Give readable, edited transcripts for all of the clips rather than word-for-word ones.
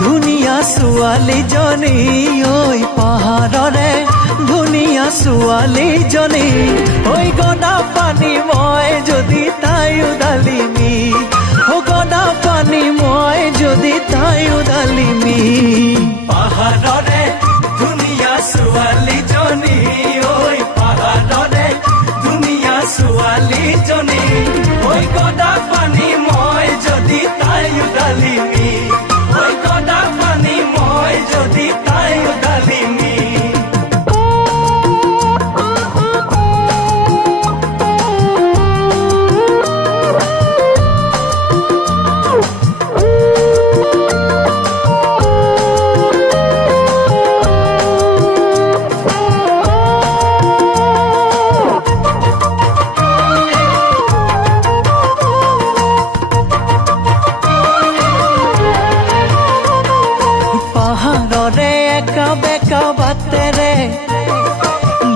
ধুনীয়া ছোৱালীজনী ঐ পাহাৰৰে ধুনীয়া ছোৱালীজনী ঐ গদা পানী মই যদি তাই উদালিমি গদা পানী মই যদি তাই উদালিমি পাহাৰৰে ধুনীয়া ছোৱালীজনী ঐ পাহাৰৰে ধুনীয়া ছোৱালীজনী ঐ গদা পানী মই যদি তাই উদালিমি গদা পানী মই যদি তাই উদালিমি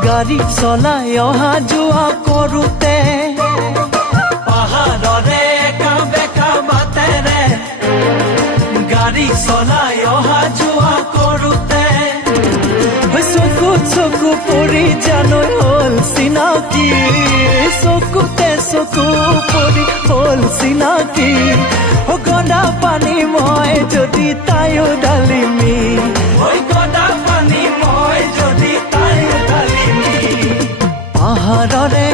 গাড়ী চলাই অহা যোৱা কৰোঁতে পাহাৰৰে একা বেকা বাটেৰে গাড়ী চলাই অহা যোৱা কৰোঁতে চকু পৰি জানৈ হ'ল চিনাকি চকুতে চকু পৰি হ'ল চিনাকি গদা পানী মই যদি তাই উদালিমি গদা পানী মই যদি তাই উদালিমি পাহাৰৰে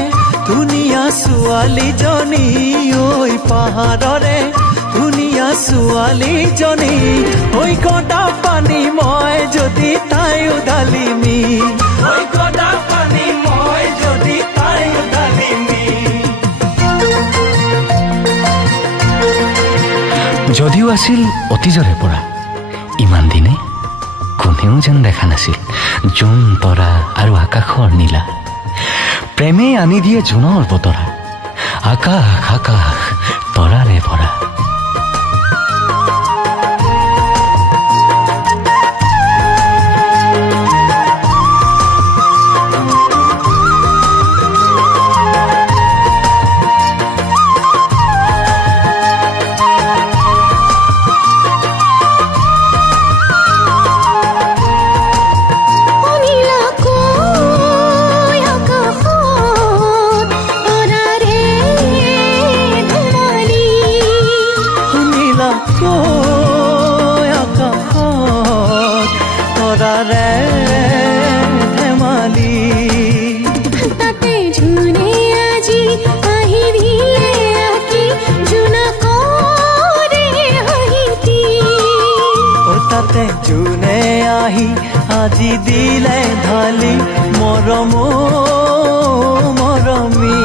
ধুনীয়া ছোৱালীজনী ঐ পাহাৰৰে ধুনীয়া ছোৱালীজনী ঐ গদা পানী মই যদি তাই উদালিমি গদা পানী মই যদি তাই উদালিমি যদিও আছিল অতীজৰে পৰা ইমান দিনে কোনেও যেন দেখা নাছিল জোন তৰা আৰু আকাশৰ নীলা প্ৰেমে আনি দিয়ে জোনৰ বতৰা আকাশ আকাশ তৰাৰে ভৰা ধেমালি তাতে ঝুনে আজি আহি দিলে আকি জুনা কৰে হাঁহিতি তাতে জোনে আহি আজি দিলে ঢালি মৰম মৰমী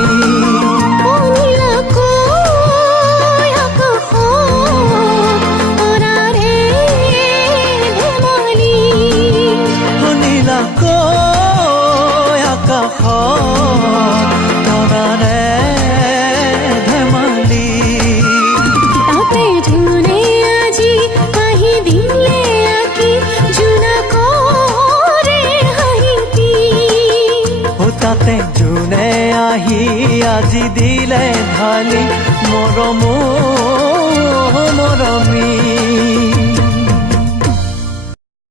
তৰাৰে ধেমালি তাতে ঝুনে আজি আহি দিলে আকি জুনা কৰে হাঁহিতি তাতে জোনে আহি আজি দিলে ঢালি মৰম মৰমী